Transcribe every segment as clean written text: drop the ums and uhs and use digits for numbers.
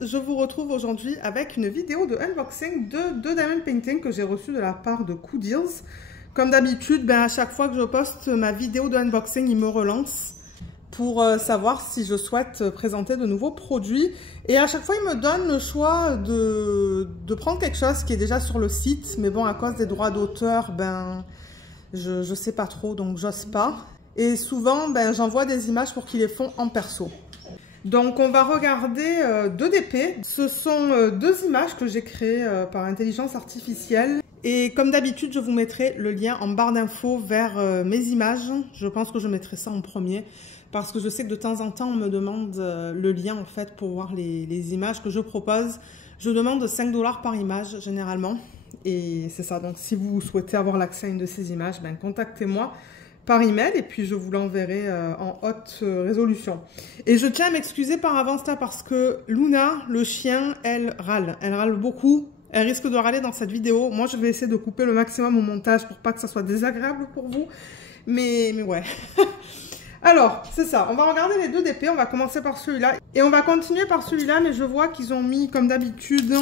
je vous retrouve aujourd'hui avec une vidéo de unboxing de deux diamond painting que j'ai reçu de la part de Cool Deals. Comme d'habitude, à chaque fois que je poste ma vidéo de unboxing, ils me relancent pour savoir si je souhaite présenter de nouveaux produits. Et à chaque fois, ils me donnent le choix de prendre quelque chose qui est déjà sur le site. Mais bon, à cause des droits d'auteur, je sais pas trop, donc j'ose pas. Et souvent, j'envoie des images pour qu'ils les font en perso. Donc on va regarder 2 DP. Ce sont 2 images que j'ai créées par intelligence artificielle. Et comme d'habitude, je vous mettrai le lien en barre d'infos vers mes images. Je pense que je mettrai ça en premier. Parce que je sais que de temps en temps, on me demande le lien en fait pour voir les images que je propose. Je demande 5 $ par image généralement. Et c'est ça. Donc si vous souhaitez avoir l'accès à une de ces images, contactez-moi par email et puis je vous l'enverrai en haute résolution. Et je tiens à m'excuser par avance là parce que Luna, le chien, elle râle. Elle râle beaucoup. Elle risque de râler dans cette vidéo. Moi, je vais essayer de couper le maximum au montage pour pas que ça soit désagréable pour vous. Mais ouais. Alors, c'est ça. On va regarder les 2 DP. On va commencer par celui-là. Et on va continuer par celui-là. Mais je vois qu'ils ont mis, comme d'habitude,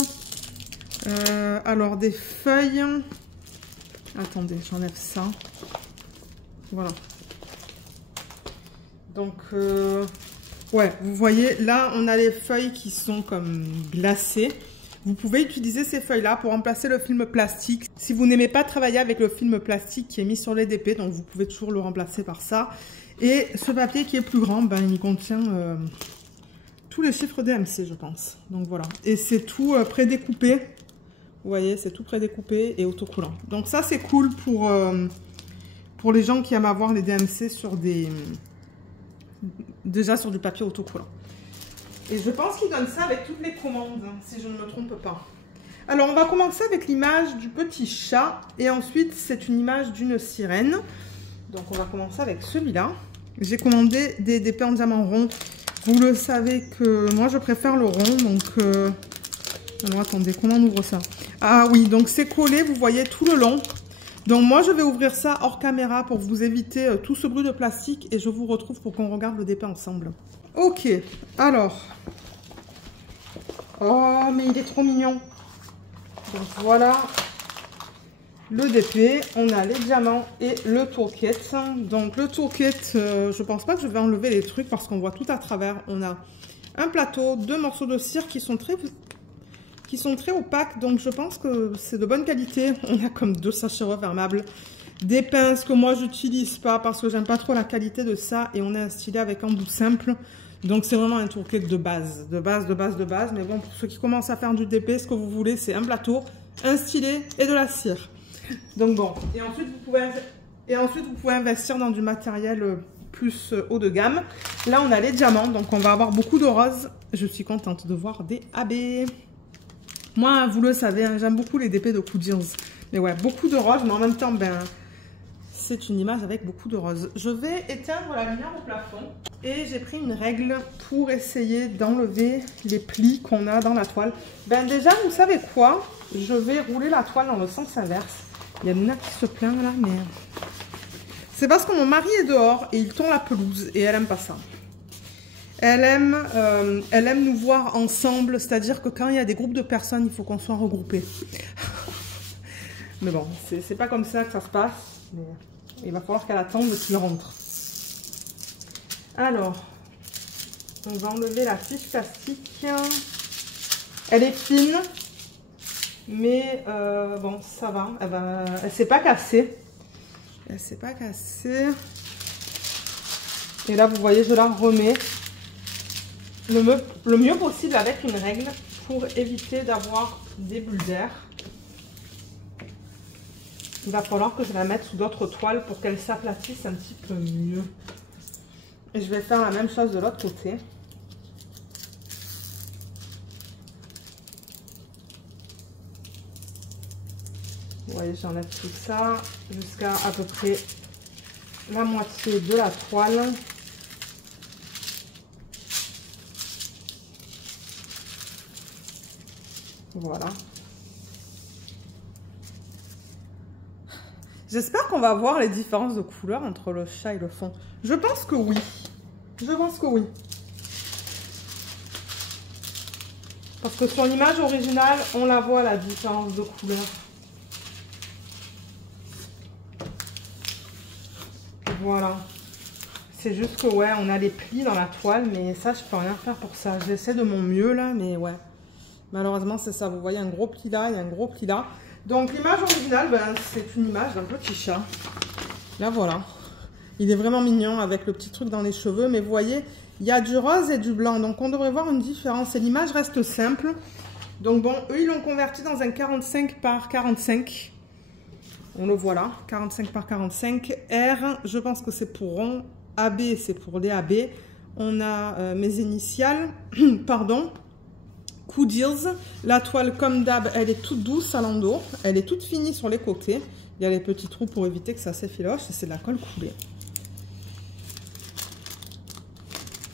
alors des feuilles. Attendez, j'enlève ça. Voilà. Donc, ouais, vous voyez, là, on a les feuilles qui sont comme glacées. Vous pouvez utiliser ces feuilles-là pour remplacer le film plastique. Si vous n'aimez pas travailler avec le film plastique qui est mis sur les DP, donc vous pouvez toujours le remplacer par ça. Et ce papier qui est plus grand, il contient tous les chiffres DMC, je pense. Donc voilà. Et c'est tout prédécoupé. Vous voyez, c'est tout prédécoupé et autocollant. Donc ça, c'est cool pour les gens qui aiment avoir les DMC sur déjà sur du papier autocollant. Et je pense qu'ils donnent ça avec toutes les commandes, si je ne me trompe pas. Alors, on va commencer avec l'image du petit chat. Et ensuite, c'est une image d'une sirène. Donc, on va commencer avec celui-là. J'ai commandé des DP en diamant rond. Vous le savez que moi, je préfère le rond. Donc, alors, attendez, comment on ouvre ça? Ah oui, donc c'est collé, vous voyez, tout le long. Donc moi, je vais ouvrir ça hors caméra pour vous éviter tout ce bruit de plastique et je vous retrouve pour qu'on regarde le DP ensemble. Ok, alors. Oh, mais il est trop mignon. Donc voilà le DP. On a les diamants et le toolkit. Donc le toolkit, je pense pas que je vais enlever les trucs parce qu'on voit tout à travers. On a un plateau, 2 morceaux de cire qui sont très opaques, donc je pense que c'est de bonne qualité. On a comme 2 sachets refermables, des pinces que moi j'utilise pas parce que j'aime pas trop la qualité de ça, et on a un stylet avec embout simple, donc c'est vraiment un toolkit de base. Mais bon, pour ceux qui commencent à faire du DP, ce que vous voulez, c'est un plateau, un stylet et de la cire. Donc bon, et ensuite vous pouvez investir dans du matériel plus haut de gamme. Là on a les diamants, donc on va avoir beaucoup de roses. Je suis contente de voir des AB. Moi, vous le savez, hein, j'aime beaucoup les DP de Cool Deals. Mais ouais, beaucoup de roses, mais en même temps, c'est une image avec beaucoup de roses. Je vais éteindre la lumière au plafond. Et j'ai pris une règle pour essayer d'enlever les plis qu'on a dans la toile. Déjà, vous savez quoi? Je vais rouler la toile dans le sens inverse. Il y a Luna qui se plaint là, mais... C'est parce que mon mari est dehors et il tond la pelouse et elle aime pas ça. Elle aime nous voir ensemble, c'est-à-dire que quand il y a des groupes de personnes, il faut qu'on soit regroupés. Mais bon, c'est pas comme ça que ça se passe. Mais il va falloir qu'elle attende qu'il rentre. Alors, on va enlever la fiche plastique. Elle est fine, mais bon, ça va. Elle s'est pas cassée. Elle s'est pas cassée. Et là, vous voyez, je la remets le mieux possible avec une règle pour éviter d'avoir des bulles d'air. Il va falloir que je la mette sous d'autres toiles pour qu'elle s'aplatisse un petit peu mieux. Et je vais faire la même chose de l'autre côté. Vous voyez, j'enlève tout ça jusqu'à à peu près la moitié de la toile. Voilà. J'espère qu'on va voir les différences de couleurs entre le chat et le fond. Je pense que oui. Je pense que oui. Parce que sur l'image originale, on la voit la différence de couleur. Voilà. C'est juste que ouais, on a les plis dans la toile, mais ça, je peux rien faire pour ça. J'essaie de mon mieux là, mais ouais. Malheureusement, c'est ça. Vous voyez un gros pli là, il y a un gros pli là. Donc l'image originale, ben, c'est une image d'un petit chat. Là, voilà. Il est vraiment mignon avec le petit truc dans les cheveux, mais vous voyez, il y a du rose et du blanc, donc on devrait voir une différence. Et l'image reste simple. Donc bon, eux, ils l'ont converti dans un 45 par 45. On le voit là, 45 par 45. R, je pense que c'est pour rond. AB, c'est pour les AB. On a mes initiales, pardon. Coudils. La toile, comme d'hab, elle est toute douce à l'endos. Elle est toute finie sur les côtés. Il y a les petits trous pour éviter que ça s'effiloche. Et c'est de la colle coulée.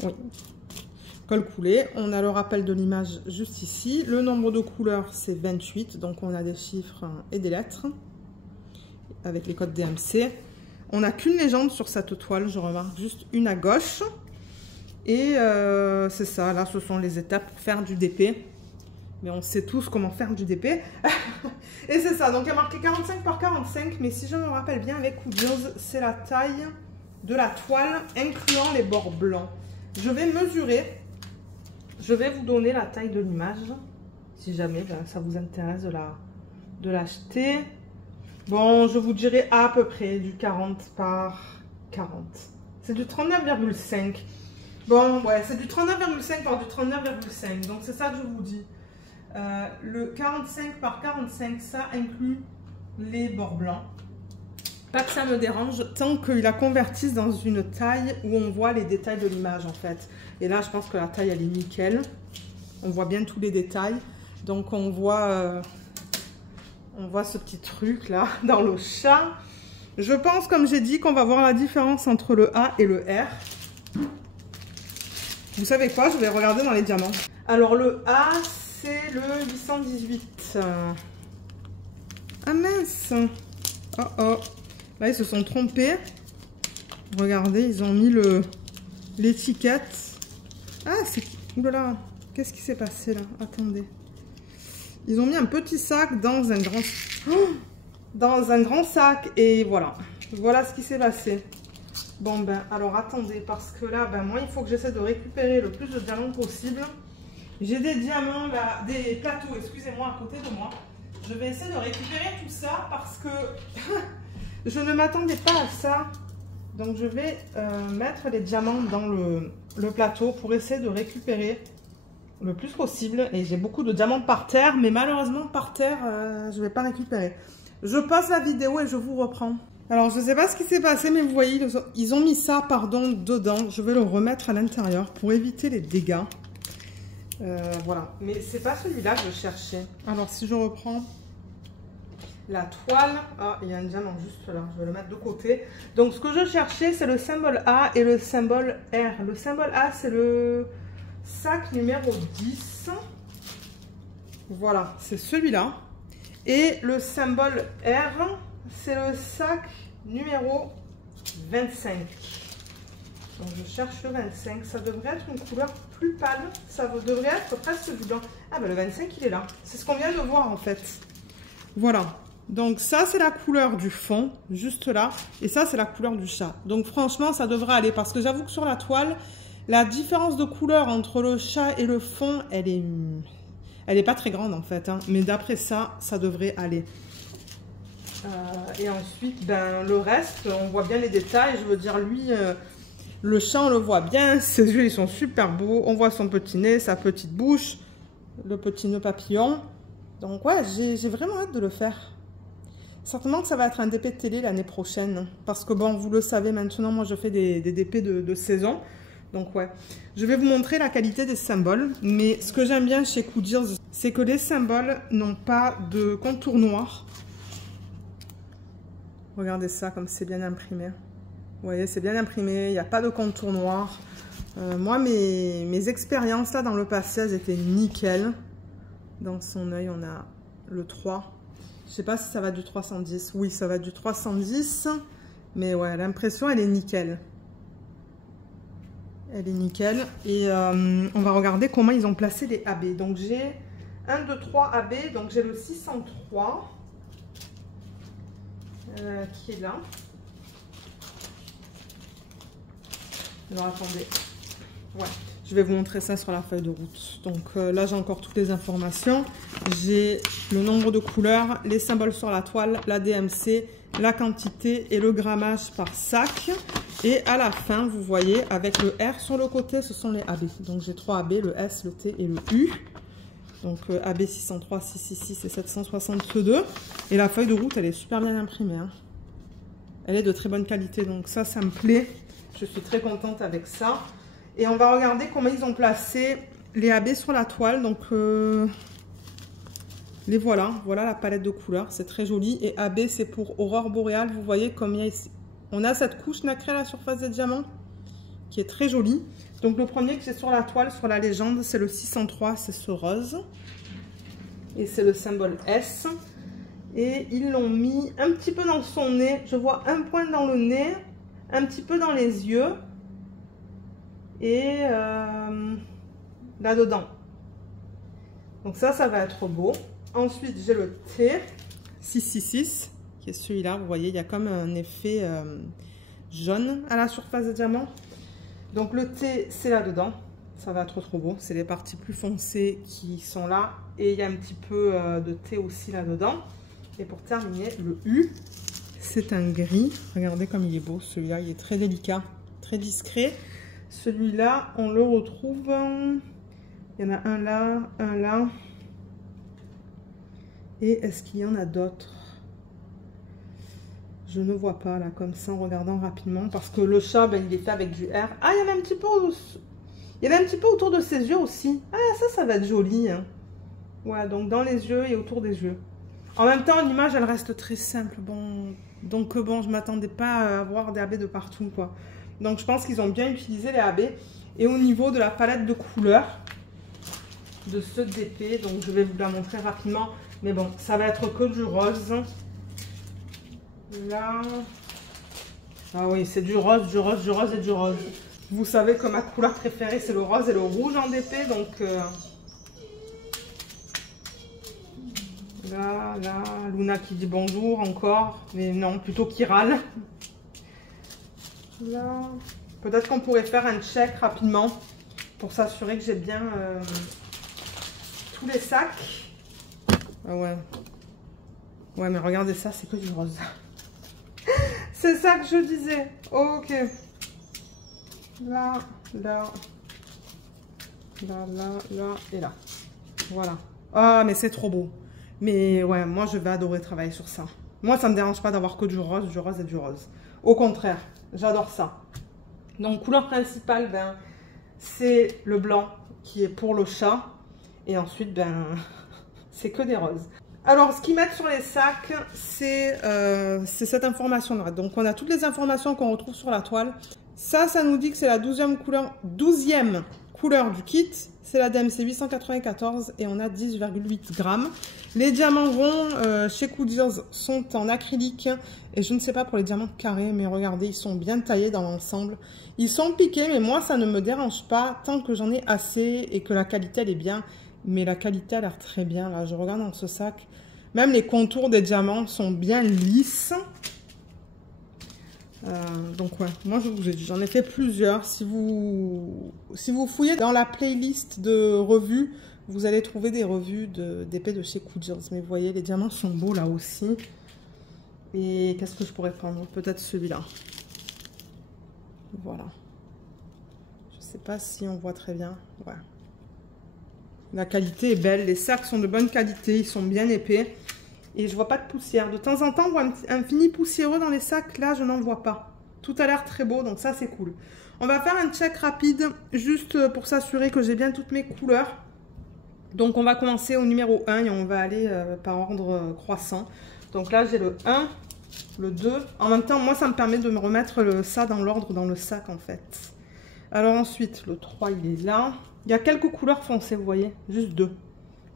Oui. Colle coulée. On a le rappel de l'image juste ici. Le nombre de couleurs, c'est 28. Donc, on a des chiffres et des lettres. Avec les codes DMC. On n'a qu'une légende sur cette toile. Je remarque juste une à gauche. Et c'est ça. Là, ce sont les étapes pour faire du DP. Mais on sait tous comment faire du DP. Et c'est ça. Donc, il y a marqué 45 par 45. Mais si je me rappelle bien, avec Coudils, c'est la taille de la toile, incluant les bords blancs. Je vais mesurer. Je vais vous donner la taille de l'image. Si jamais ben, ça vous intéresse de l'acheter. Bon, je vous dirais à peu près du 40 par 40. C'est du 39,5. Bon, ouais, c'est du 39,5 par du 39,5. Donc, c'est ça que je vous dis. Le 45 par 45, ça inclut les bords blancs. Pas que ça me dérange, tant qu'ils la convertissent dans une taille où on voit les détails de l'image, en fait. Et là, je pense que la taille, elle est nickel. On voit bien tous les détails. Donc, on voit ce petit truc là dans le chat. Je pense, comme j'ai dit, qu'on va voir la différence entre le A et le R. Vous savez quoi? Je vais regarder dans les diamants. Alors le A, c'est le 818. Ah mince. Oh oh. Là, ils se sont trompés. Regardez, ils ont mis l'étiquette. Ah, c'est... Oulala. Qu'est-ce qui s'est passé là? Attendez. Ils ont mis un petit sac dans un grand... Oh, dans un grand sac. Et voilà. Voilà ce qui s'est passé. Bon, ben, alors attendez. Parce que là, ben, moi, il faut que j'essaie de récupérer le plus de diamants possible. J'ai des diamants, là, des plateaux, excusez-moi, à côté de moi. Je vais essayer de récupérer tout ça parce que je ne m'attendais pas à ça. Donc, je vais mettre les diamants dans le plateau pour essayer de récupérer le plus possible. Et j'ai beaucoup de diamants par terre, mais malheureusement, par terre, je ne vais pas récupérer. Je passe la vidéo et je vous reprends. Alors, je ne sais pas ce qui s'est passé, mais vous voyez, ils ont mis ça, pardon, dedans. Je vais le remettre à l'intérieur pour éviter les dégâts. Voilà, mais c'est pas celui-là que je cherchais. Alors, si je reprends la toile, ah, il y a un diamant juste là, je vais le mettre de côté. Donc, ce que je cherchais, c'est le symbole A et le symbole R. Le symbole A, c'est le sac numéro 10. Voilà, c'est celui-là. Et le symbole R, c'est le sac numéro 25. Donc, je cherche le 25. Ça devrait être une couleur plus pâle. Ça devrait être presque du blanc. Ah, ben le 25, il est là. C'est ce qu'on vient de voir, en fait. Voilà. Donc, ça, c'est la couleur du fond, juste là. Et ça, c'est la couleur du chat. Donc, franchement, ça devrait aller. Parce que j'avoue que sur la toile, la différence de couleur entre le chat et le fond, elle est pas très grande, en fait. Hein. Mais d'après ça, ça devrait aller. Et ensuite, ben, le reste, on voit bien les détails. Je veux dire, lui... le chat, on le voit bien, ses yeux, ils sont super beaux. On voit son petit nez, sa petite bouche, le petit nœud papillon. Donc, ouais, j'ai vraiment hâte de le faire. Certainement que ça va être un DP de télé l'année prochaine. Parce que, bon, vous le savez maintenant, moi, je fais des DP de saison. Donc, ouais. Je vais vous montrer la qualité des symboles. Mais ce que j'aime bien chez Coudils, c'est que les symboles n'ont pas de contour noir. Regardez ça, comme c'est bien imprimé. Vous voyez, c'est bien imprimé, il n'y a pas de contour noir. Moi, mes expériences là dans le passé, elles étaient nickel. Dans son œil, on a le 3. Je ne sais pas si ça va du 310. Oui, ça va du 310. Mais ouais, l'impression, elle est nickel. Elle est nickel. Et on va regarder comment ils ont placé les AB. Donc j'ai 1, 2, 3 AB. Donc j'ai le 603 qui est là. Alors attendez. Ouais. Je vais vous montrer ça sur la feuille de route. Donc là, j'ai encore toutes les informations. J'ai le nombre de couleurs, les symboles sur la toile, la DMC, la quantité et le grammage par sac. Et à la fin, vous voyez, avec le R sur le côté, ce sont les AB. Donc j'ai 3 AB, le S, le T et le U. Donc AB 603, 666 et 762. Et la feuille de route, elle est super bien imprimée. Hein. Elle est de très bonne qualité. Donc ça me plaît. Je suis très contente avec ça. Et on va regarder comment ils ont placé les AB sur la toile. Donc, les voilà. Voilà la palette de couleurs. C'est très joli. Et AB, c'est pour Aurore Boréale. Vous voyez comme il y a ici. On a cette couche nacrée à la surface des diamants qui est très jolie. Donc, le premier que j'ai sur la toile, sur la légende, c'est le 603. C'est ce rose. Et c'est le symbole S. Et ils l'ont mis un petit peu dans son nez. Je vois un point dans le nez, un petit peu dans les yeux. Et là-dedans. Donc ça va être beau. Ensuite, j'ai le T 666, qui est celui-là. Vous voyez, il y a comme un effet jaune à la surface des diamants. Donc le T, c'est là-dedans. Ça va être trop beau. C'est les parties plus foncées qui sont là. Et il y a un petit peu de T aussi là-dedans. Et pour terminer, le U, c'est un gris. Regardez comme il est beau. Celui-là, il est très délicat, très discret. Celui-là, on le retrouve, il y en a un là, et est-ce qu'il y en a d'autres? Je ne vois pas là, comme ça, en regardant rapidement, parce que le chat, ben, il est fait avec du R. Ah, il y en a un petit peu, autour de ses yeux aussi. Ah, ça va être joli. Hein. Ouais, donc dans les yeux et autour des yeux. En même temps, l'image, elle reste très simple. Bon, donc bon, je ne m'attendais pas à avoir des AB de partout, quoi. Donc, je pense qu'ils ont bien utilisé les AB. Et au niveau de la palette de couleurs de ce DP, donc je vais vous la montrer rapidement. Mais bon, ça va être que du rose. Là. Ah oui, c'est du rose, du rose, du rose et du rose. Vous savez que ma couleur préférée, c'est le rose et le rouge en DP. Donc, là, Luna qui dit bonjour encore. Mais non, plutôt qui râle. Là, peut-être qu'on pourrait faire un check rapidement pour s'assurer que j'ai bien tous les sacs. Ah ouais. Ouais, mais regardez ça, c'est que du rose. C'est ça que je disais. Ok. Là, là, là, là, là et là. Voilà. Ah, mais c'est trop beau. Mais ouais, moi, je vais adorer travailler sur ça. Moi, ça ne me dérange pas d'avoir que du rose et du rose. Au contraire. J'adore ça. Donc, couleur principale, ben, c'est le blanc qui est pour le chat. Et ensuite, ben, c'est que des roses. Alors, ce qu'ils mettent sur les sacs, c'est cette information-là. Donc, on a toutes les informations qu'on retrouve sur la toile. Ça nous dit que c'est la 12e couleur du kit. C'est la DMC 894 et on a 10,8 grammes. Les diamants ronds chez Coogers sont en acrylique. Et je ne sais pas pour les diamants carrés, mais regardez, ils sont bien taillés dans l'ensemble. Ils sont piqués, mais moi, ça ne me dérange pas tant que j'en ai assez et que la qualité, elle est bien. Mais la qualité a l'air très bien. Là, je regarde dans ce sac. Même les contours des diamants sont bien lisses. Donc ouais, moi je vous ai dit, j'en ai fait plusieurs. Si vous fouillez dans la playlist de revues, vous allez trouver des revues d'épées de chez Coogers. Mais vous voyez, les diamants sont beaux là aussi. Et qu'est-ce que je pourrais prendre? Peut-être celui-là. Voilà. Je sais pas si on voit très bien. Ouais. La qualité est belle. Les sacs sont de bonne qualité. Ils sont bien épais. Et je vois pas de poussière. De temps en temps, on voit un fini poussiéreux dans les sacs. Là, je n'en vois pas. Tout a l'air très beau, donc ça, c'est cool. On va faire un check rapide, juste pour s'assurer que j'ai bien toutes mes couleurs. Donc, on va commencer au numéro 1 et on va aller par ordre croissant. Donc là, j'ai le 1, le 2. En même temps, moi, ça me permet de me remettre ça dans l'ordre dans le sac, en fait. Alors ensuite, le 3, il est là. Il y a quelques couleurs foncées, vous voyez. Juste 2.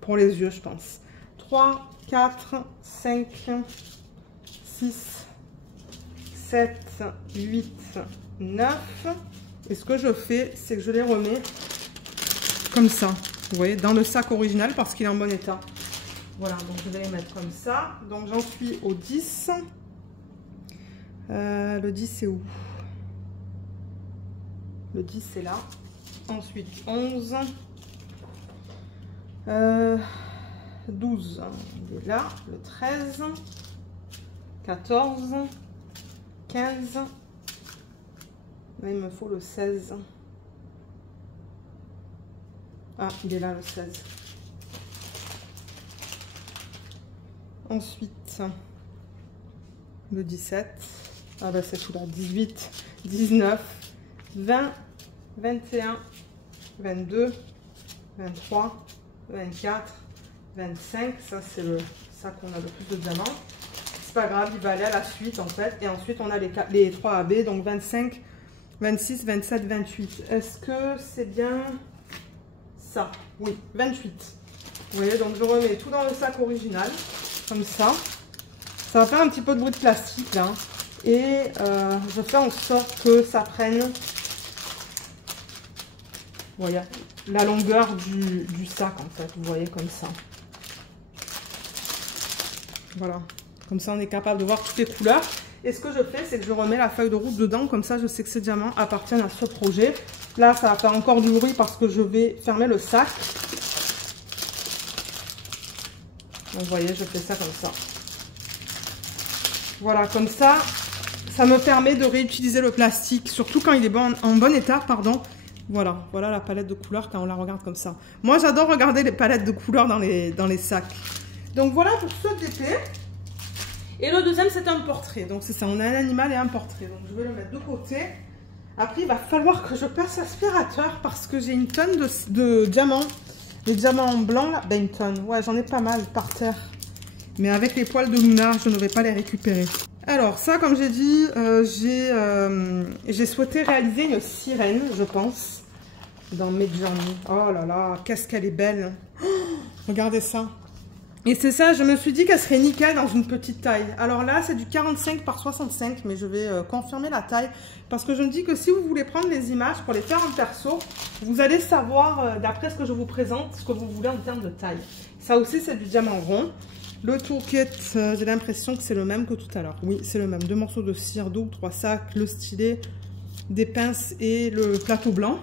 Pour les yeux, je pense. 3, 4, 5, 6, 7, 8, 9. Et ce que je fais, c'est que je les remets comme ça. Vous voyez, dans le sac original parce qu'il est en bon état. Voilà, donc je vais les mettre comme ça. Donc j'en suis au 10. Le 10 c'est où? Le 10 c'est là. Ensuite 11. 12, il est là. Le 13. 14. 15. Là, il me faut le 16. Ah, il est là le 16. Ensuite, le 17. Ah bah c'est celui-là. 18, 19, 20, 21, 22, 23, 24, 25. Ça, c'est le sac qu'on a le plus de diamants. C'est pas grave, il va aller à la suite en fait. Et ensuite, on a les 3 AB, donc 25, 26, 27, 28. Est-ce que c'est bien ça? Oui, 28. Vous voyez, donc je remets tout dans le sac original, comme ça. Ça va faire un petit peu de bruit de plastique là. Et je fais en sorte que ça prenne, vous voyez, la longueur du sac en fait. Vous voyez, comme ça. Voilà. Comme ça, on est capable de voir toutes les couleurs. Et ce que je fais, c'est que je remets la feuille de route dedans. Comme ça, je sais que ces diamants appartiennent à ce projet. Là, ça va faire encore du bruit parce que je vais fermer le sac. Donc, vous voyez, je fais ça comme ça. Voilà, comme ça, ça me permet de réutiliser le plastique, surtout quand il est en bon état, pardon. Voilà, voilà la palette de couleurs quand on la regarde comme ça. Moi, j'adore regarder les palettes de couleurs dans les sacs. Donc, voilà pour ce DP. Et le deuxième, c'est un portrait. Donc, c'est ça, on a un animal et un portrait. Donc, je vais le mettre de côté. Après, il va falloir que je passe l'aspirateur parce que j'ai une tonne de diamants. Les diamants en blanc, là, ben une tonne. Ouais, j'en ai pas mal par terre. Mais avec les poils de Luna, je ne vais pas les récupérer. Alors, ça, comme j'ai dit, j'ai souhaité réaliser une sirène, je pense, dans Midjourney. Oh là là, qu'est-ce qu'elle est belle. Oh, regardez ça. Et c'est ça, je me suis dit qu'elle serait nickel dans une petite taille. Alors là, c'est du 45 par 65, mais je vais confirmer la taille. Parce que je me dis que si vous voulez prendre les images pour les faire en perso, vous allez savoir, d'après ce que je vous présente, ce que vous voulez en termes de taille. Ça aussi, c'est du diamant rond. Le toolkit, j'ai l'impression que c'est le même que tout à l'heure. Oui, c'est le même. 2 morceaux de cire, 2 ou 3 sacs, le stylet, des pinces et le plateau blanc.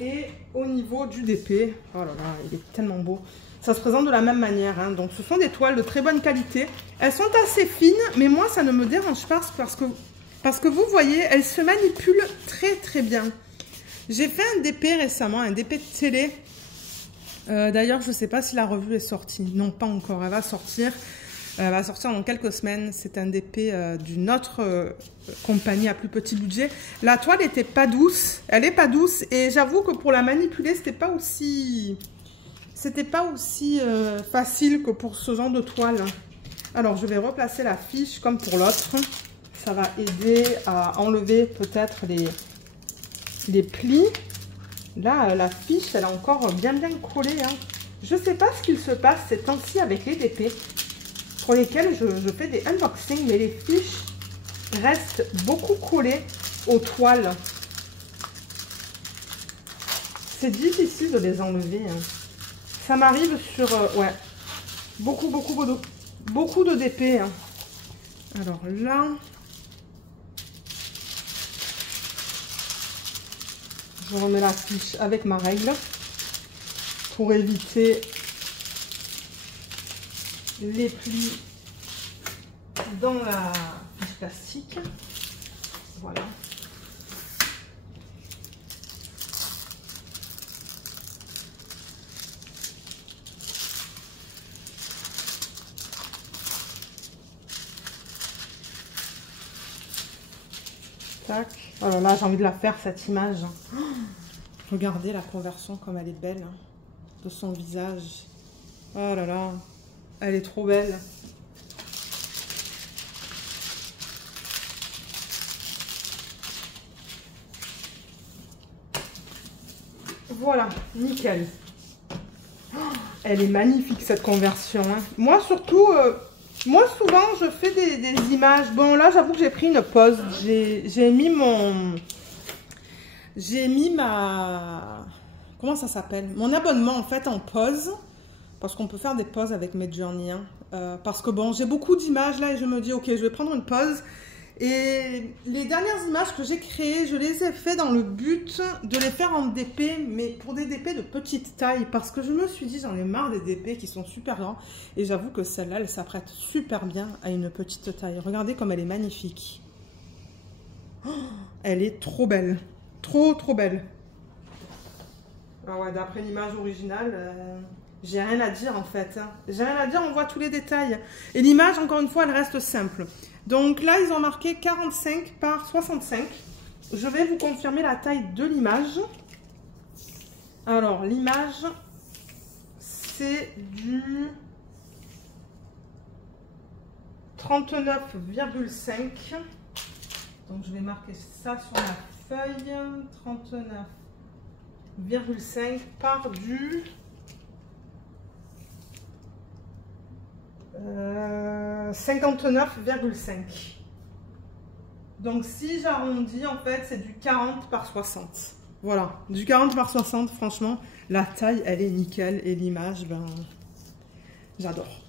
Et au niveau du DP, oh là là, il est tellement beau. Ça se présente de la même manière. Hein. Donc, ce sont des toiles de très bonne qualité. Elles sont assez fines, mais moi, ça ne me dérange pas parce que vous voyez, elles se manipulent très, très bien. J'ai fait un DP récemment, un DP de télé. D'ailleurs, je ne sais pas si la revue est sortie. Non, pas encore. Elle va sortir. Elle va sortir dans quelques semaines. C'est un DP d'une autre compagnie à plus petit budget. La toile n'était pas douce. Elle n'est pas douce. Et j'avoue que pour la manipuler, c'était pas aussi facile que pour ce genre de toile. Alors, je vais replacer la fiche comme pour l'autre. Ça va aider à enlever peut-être les plis. Là, la fiche, elle est encore bien collée. Hein. Je ne sais pas ce qu'il se passe ces temps-ci avec les DP pour lesquels je fais des unboxings, mais les fiches restent beaucoup collées aux toiles. C'est difficile de les enlever. Hein. Ça m'arrive sur ouais, beaucoup de DP. Hein. Alors là... je remets la fiche avec ma règle pour éviter les plis dans la fiche plastique. Voilà. Tac. Alors là, j'ai envie de la faire, cette image. Oh, regardez la conversion, comme elle est belle, hein, de son visage. Oh là là, elle est trop belle. Voilà, nickel. Oh, elle est magnifique, cette conversion. Hein. Moi, surtout... moi, souvent, je fais des images. Bon, là, j'avoue que j'ai pris une pause. J'ai mis mon... J'ai mis ma... Comment ça s'appelle? Mon abonnement en fait en pause. Parce qu'on peut faire des pauses avec Midjourney. Hein. Parce que bon, j'ai beaucoup d'images là et je me dis ok, je vais prendre une pause. Et les dernières images que j'ai créées, je les ai fait dans le but de les faire en DP, mais pour des DP de petite taille. Parce que je me suis dit, j'en ai marre des DP qui sont super grands. Et j'avoue que celle-là, elle s'apprête super bien à une petite taille. Regardez comme elle est magnifique. Oh, elle est trop belle. Trop, trop belle. Ah ouais, d'après l'image originale... J'ai rien à dire en fait. J'ai rien à dire, on voit tous les détails. Et l'image, encore une fois, elle reste simple. Donc là, ils ont marqué 45 par 65. Je vais vous confirmer la taille de l'image. Alors, l'image, c'est du 39,5. Donc, je vais marquer ça sur la feuille. 39,5 par du... 59,5. Donc si j'arrondis, en fait, c'est du 40 par 60. Voilà, du 40 par 60, franchement, la taille, elle est nickel. Et l'image, ben, j'adore.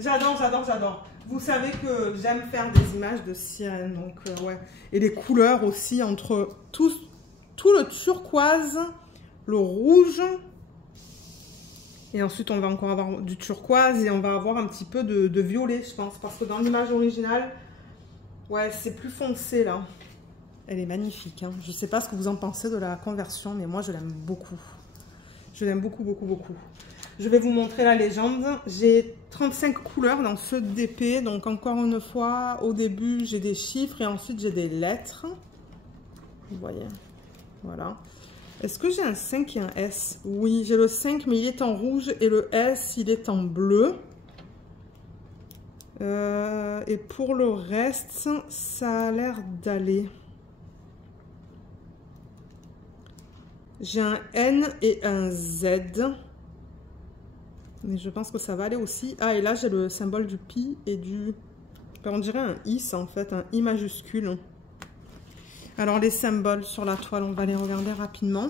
J'adore, j'adore, j'adore. Vous savez que j'aime faire des images de sirènes, donc ouais. Et les couleurs aussi, entre tout le turquoise, le rouge... Et ensuite, on va encore avoir du turquoise et on va avoir un petit peu de violet, je pense. Parce que dans l'image originale, ouais, c'est plus foncé, là. Elle est magnifique. Hein. Je ne sais pas ce que vous en pensez de la conversion, mais moi, je l'aime beaucoup. Je l'aime beaucoup, beaucoup, beaucoup. Je vais vous montrer la légende. J'ai 35 couleurs dans ce DP. Donc, encore une fois, au début, j'ai des chiffres et ensuite, j'ai des lettres. Vous voyez. Voilà. Est-ce que j'ai un 5 et un S? Oui, j'ai le 5, mais il est en rouge et le S, il est en bleu. Et pour le reste, ça a l'air d'aller. J'ai un N et un Z. Mais je pense que ça va aller aussi. Ah, et là, j'ai le symbole du pi et du... On dirait un I, ça, en fait, un I majuscule. Alors, les symboles sur la toile, on va les regarder rapidement.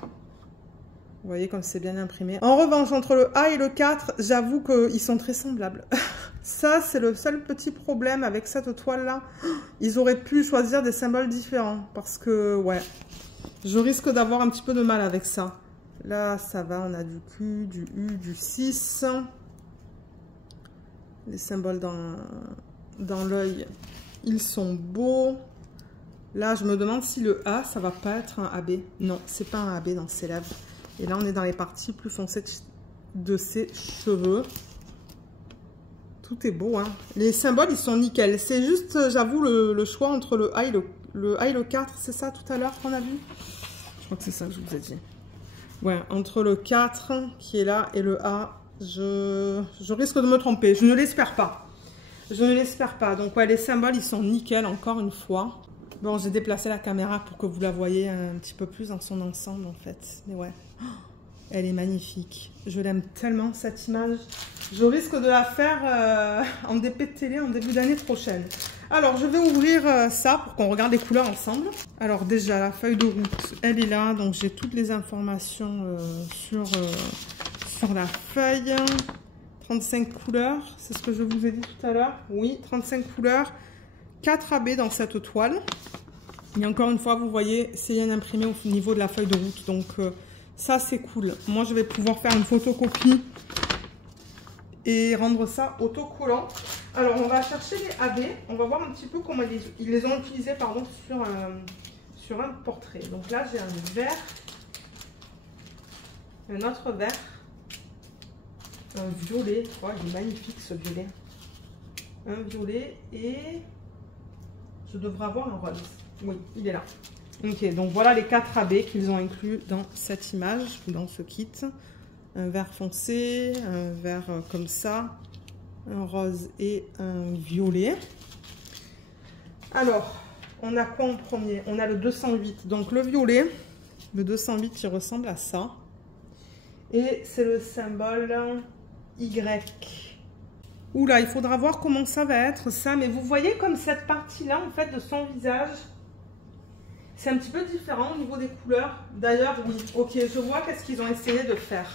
Vous voyez comme c'est bien imprimé. En revanche, entre le A et le 4, j'avoue qu'ils sont très semblables. Ça, c'est le seul petit problème avec cette toile-là. Ils auraient pu choisir des symboles différents. Parce que, ouais, je risque d'avoir un petit peu de mal avec ça. Là, ça va, on a du Q, du U, du 6. Les symboles dans l'œil, ils sont beaux. Là, je me demande si le A, ça va pas être un AB. Non, c'est pas un AB dans ses lèvres. Et là, on est dans les parties plus foncées de ses cheveux. Tout est beau, hein. Les symboles, ils sont nickel. C'est juste, j'avoue, le choix entre le A et le 4. C'est ça, tout à l'heure, qu'on a vu? Je crois que c'est ça que je vous ai dit. Ouais, entre le 4, qui est là, et le A, je risque de me tromper. Je ne l'espère pas. Je ne l'espère pas. Donc, ouais, les symboles, ils sont nickel, encore une fois. Bon, j'ai déplacé la caméra pour que vous la voyez un petit peu plus dans son ensemble, en fait. Mais ouais, oh, elle est magnifique. Je l'aime tellement, cette image. Je risque de la faire en DP de télé en début d'année prochaine. Alors, je vais ouvrir ça pour qu'on regarde les couleurs ensemble. Alors, déjà, la feuille de route, elle est là. Donc, j'ai toutes les informations sur la feuille. 35 couleurs, c'est ce que je vous ai dit tout à l'heure. Oui, 35 couleurs. 4 AB dans cette toile. Et encore une fois, vous voyez, c'est bien imprimé au niveau de la feuille de route. Donc, ça, c'est cool. Moi, je vais pouvoir faire une photocopie et rendre ça autocollant. Alors, on va chercher les AB. On va voir un petit peu comment ils les ont utilisés, pardon, sur un portrait. Donc là, j'ai un vert, un autre vert, un violet. Oh, il est magnifique, ce violet. Un violet et... je devrais avoir un rose. Oui, il est là. Ok, donc voilà les 4 AB qu'ils ont inclus dans cette image, ou dans ce kit. Un vert foncé, un vert comme ça, un rose et un violet. Alors, on a quoi en premier? On a le 208. Donc le violet, le 208, il ressemble à ça. Et c'est le symbole Y. Oula, il faudra voir comment ça va être ça. Mais vous voyez comme cette partie-là, en fait, de son visage, C'est un petit peu différent au niveau des couleurs. D'ailleurs, oui, ok, je vois qu'est-ce qu'ils ont essayé de faire.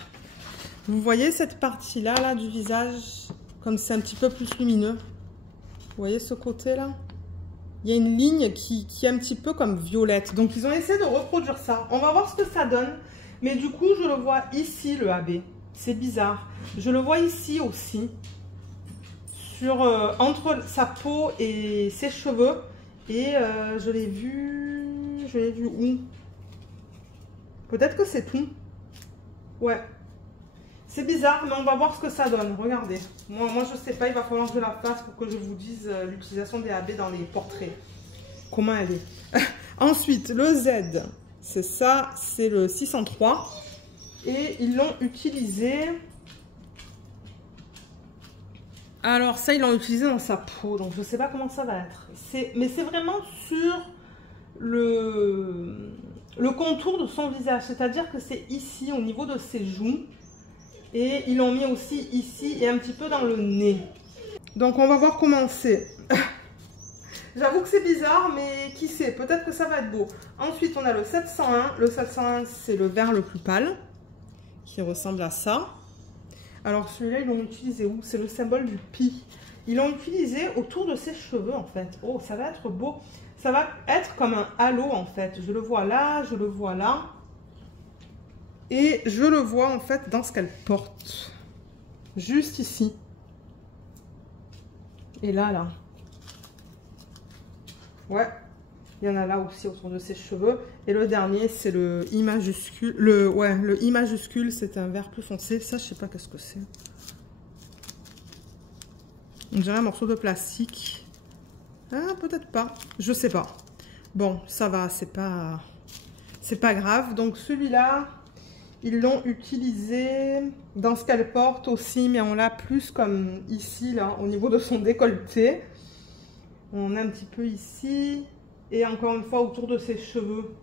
Vous voyez cette partie-là là, du visage, comme c'est un petit peu plus lumineux. Vous voyez ce côté-là? Il y a une ligne qui est un petit peu comme violette. Donc, ils ont essayé de reproduire ça. On va voir ce que ça donne. Mais du coup, je le vois ici, le AB. C'est bizarre. Je le vois ici aussi. Entre sa peau et ses cheveux. Et je l'ai vu où? Peut-être que c'est tout. Ouais. C'est bizarre, mais on va voir ce que ça donne. Regardez. Moi je sais pas, il va falloir que je la fasse pour que je vous dise l'utilisation des AB dans les portraits. Comment elle est. Ensuite, le Z. C'est ça, c'est le 603. Et ils l'ont utilisé... Alors ça, ils l'ont utilisé dans sa peau, donc je ne sais pas comment ça va être. Mais c'est vraiment sur le contour de son visage, c'est-à-dire que c'est ici, au niveau de ses joues. Et ils l'ont mis aussi ici et un petit peu dans le nez. Donc on va voir comment c'est. J'avoue que c'est bizarre, mais qui sait, peut-être que ça va être beau. Ensuite, on a le 701. Le 701, c'est le vert le plus pâle, qui ressemble à ça. Alors celui-là, ils l'ont utilisé où? C'est le symbole du pi. Ils l'ont utilisé autour de ses cheveux en fait. Oh, ça va être beau. Ça va être comme un halo en fait. Je le vois là, je le vois là. Et je le vois en fait dans ce qu'elle porte. Juste ici. Et là, là. Ouais. Il y en a là aussi autour de ses cheveux. Et le dernier, c'est le I majuscule. Le I majuscule, c'est un vert plus foncé. Ça, je sais pas qu'est-ce que c'est. On dirait un morceau de plastique. Ah, peut-être pas. Je sais pas. Bon, ça va, c'est pas grave. Donc celui-là, ils l'ont utilisé dans ce qu'elle porte aussi, mais on l'a plus comme ici, là, au niveau de son décolleté. On a un petit peu ici. Et encore une fois, autour de ses cheveux.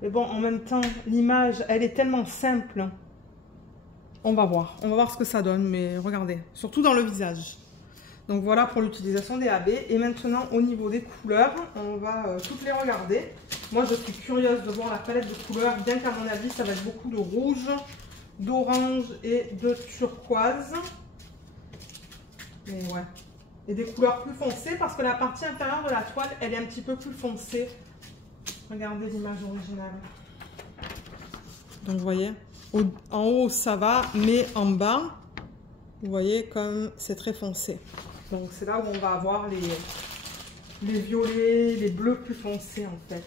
Mais bon, en même temps, l'image, elle est tellement simple. On va voir ce que ça donne, mais regardez. Surtout dans le visage. Donc voilà pour l'utilisation des AB. Et maintenant, au niveau des couleurs, on va toutes les regarder. Moi, je suis curieuse de voir la palette de couleurs, bien qu'à mon avis, ça va être beaucoup de rouge, d'orange et de turquoise. Mais ouais. Et des couleurs plus foncées parce que la partie inférieure de la toile, elle est un petit peu plus foncée. Regardez l'image originale. Donc vous voyez, en haut ça va, mais en bas, vous voyez comme c'est très foncé. Donc c'est là où on va avoir les violets, les bleus plus foncés en fait.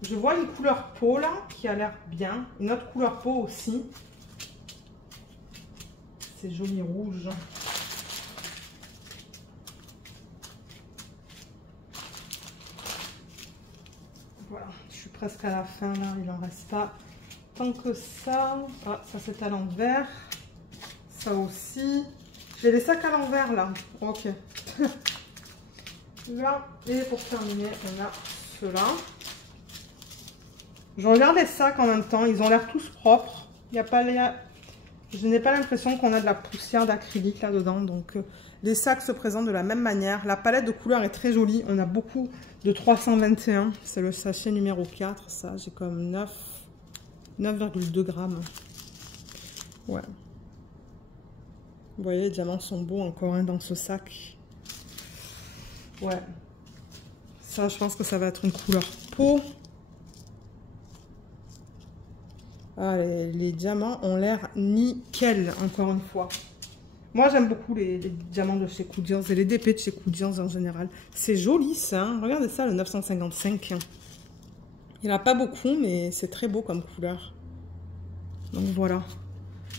Je vois une couleur peau là qui a l'air bien. Une autre couleur peau aussi. C'est joli rouge. Voilà, je suis presque à la fin là, il n'en reste pas tant que ça. Ah, ça c'est à l'envers. Ça aussi. J'ai les sacs à l'envers là. Ok. Là, et pour terminer, on a ceux-là. Je regarde les sacs en même temps, ils ont l'air tous propres. Il y a pas Je n'ai pas l'impression qu'on a de la poussière d'acrylique là-dedans. Donc les sacs se présentent de la même manière. La palette de couleurs est très jolie. On a beaucoup de 321. C'est le sachet numéro 4. Ça, j'ai comme 9,2 grammes. Ouais. Vous voyez, les diamants sont beaux encore dans ce sac. Ouais. Ça, je pense que ça va être une couleur peau. Ah, les diamants ont l'air nickel, encore une fois. Moi, j'aime beaucoup les diamants de chez Koudians et les DP de chez Koudians en général. C'est joli, ça. Hein. Regardez ça, le 955. Il n'a pas beaucoup, mais c'est très beau comme couleur. Donc, voilà.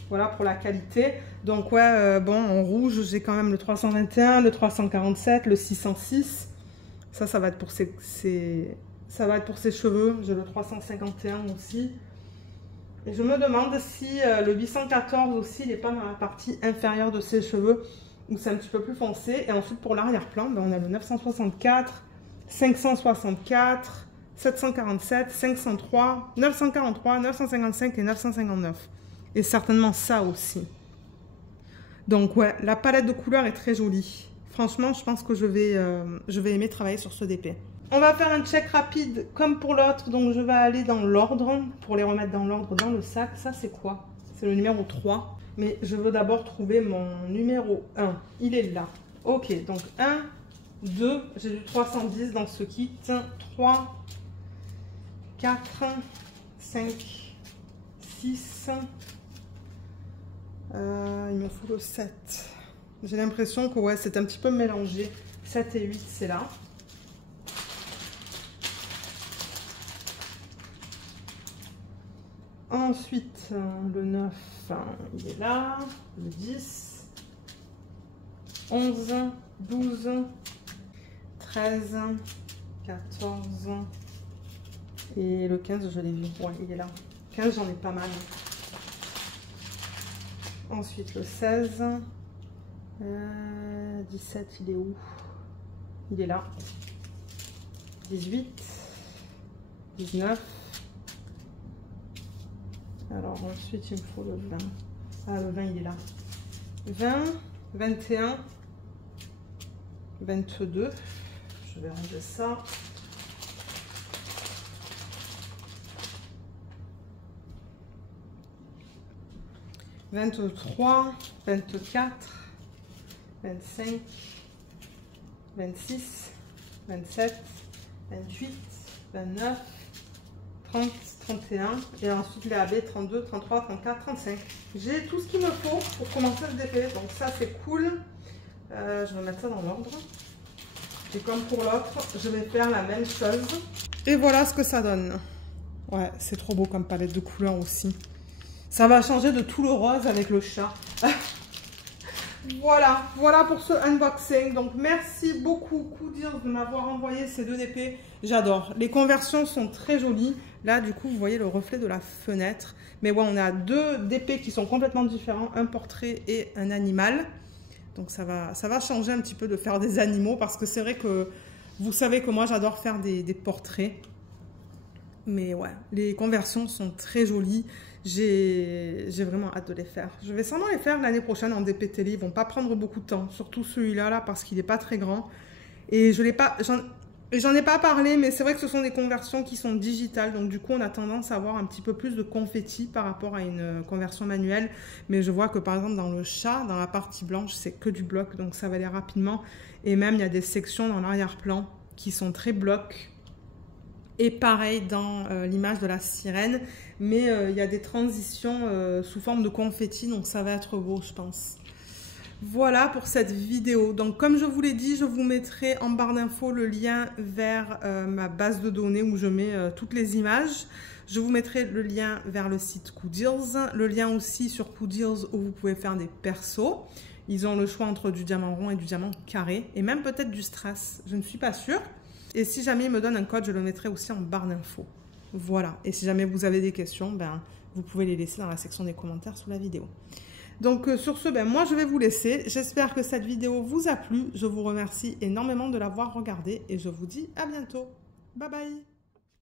Voilà pour la qualité. Donc, ouais, bon, en rouge, j'ai quand même le 321, le 347, le 606. Ça va être pour ses cheveux. J'ai le 351 aussi. Et je me demande si le 814 aussi, il n'est pas dans la partie inférieure de ses cheveux, où c'est un petit peu plus foncé. Et ensuite, pour l'arrière-plan, ben, on a le 964, 564, 747, 503, 943, 955 et 959. Et certainement ça aussi. Donc ouais, la palette de couleurs est très jolie. Franchement, je pense que je vais aimer travailler sur ce DP. On va faire un check rapide comme pour l'autre. Donc je vais aller dans l'ordre pour les remettre dans l'ordre dans le sac. Ça c'est quoi? C'est le numéro 3. Mais je veux d'abord trouver mon numéro 1. Il est là. Ok, donc 1, 2, j'ai du 310 dans ce kit. 3, 4, 5, 6. Il me faut le 7. J'ai l'impression que ouais, c'est un petit peu mélangé. 7 et 8, c'est là. Ensuite, le 9, il est là. Le 10, 11, 12, 13, 14. Et le 15, je l'ai vu. Ouais, il est là. 15, j'en ai pas mal. Ensuite, le 16. 17, il est où? Il est là. 18. 19. Alors ensuite, il me faut le 20. Ah, le 20, il est là. 20, 21, 22. Je vais ranger ça. 23, 24, 25, 26, 27, 28, 29, 30, 31 et ensuite les AB 32, 33, 34, 35. J'ai tout ce qu'il me faut pour commencer le DP, donc ça c'est cool. Je vais mettre ça dans l'ordre. Et comme pour l'autre, je vais faire la même chose. Et voilà ce que ça donne. Ouais, c'est trop beau comme palette de couleurs aussi. Ça va changer de tout le rose avec le chat. Voilà pour ce unboxing. Donc merci beaucoup Cool de m'avoir envoyé ces 2 DP. J'adore. Les conversions sont très jolies. Là du coup vous voyez le reflet de la fenêtre. Mais ouais, on a 2 DP qui sont complètement différents. Un portrait et un animal. Donc ça va changer un petit peu de faire des animaux. Parce que c'est vrai que vous savez que moi j'adore faire des portraits. Mais ouais, les conversions sont très jolies. J'ai vraiment hâte de les faire. Je vais sûrement les faire l'année prochaine en DP télé. Ils vont pas prendre beaucoup de temps. Surtout celui-là, là, parce qu'il n'est pas très grand. Et j'en ai pas parlé, mais c'est vrai que ce sont des conversions qui sont digitales. Donc du coup, on a tendance à avoir un petit peu plus de confetti par rapport à une conversion manuelle. Mais je vois que par exemple, dans le chat, dans la partie blanche, c'est que du bloc. Donc ça va aller rapidement. Et même, il y a des sections dans l'arrière-plan qui sont très blocs. Et pareil dans l'image de la sirène, mais il y a des transitions sous forme de confetti, donc ça va être beau, je pense. Voilà pour cette vidéo. Donc comme je vous l'ai dit, je vous mettrai en barre d'infos le lien vers ma base de données où je mets toutes les images. Je vous mettrai le lien vers le site Cool Deals, le lien aussi sur Cool Deals où vous pouvez faire des persos. Ils ont le choix entre du diamant rond et du diamant carré, et même peut-être du strass, je ne suis pas sûre. Et si jamais il me donne un code, je le mettrai aussi en barre d'infos. Voilà. Et si jamais vous avez des questions, ben, vous pouvez les laisser dans la section des commentaires sous la vidéo. Donc sur ce, ben, moi je vais vous laisser. J'espère que cette vidéo vous a plu. Je vous remercie énormément de l'avoir regardée et je vous dis à bientôt. Bye bye.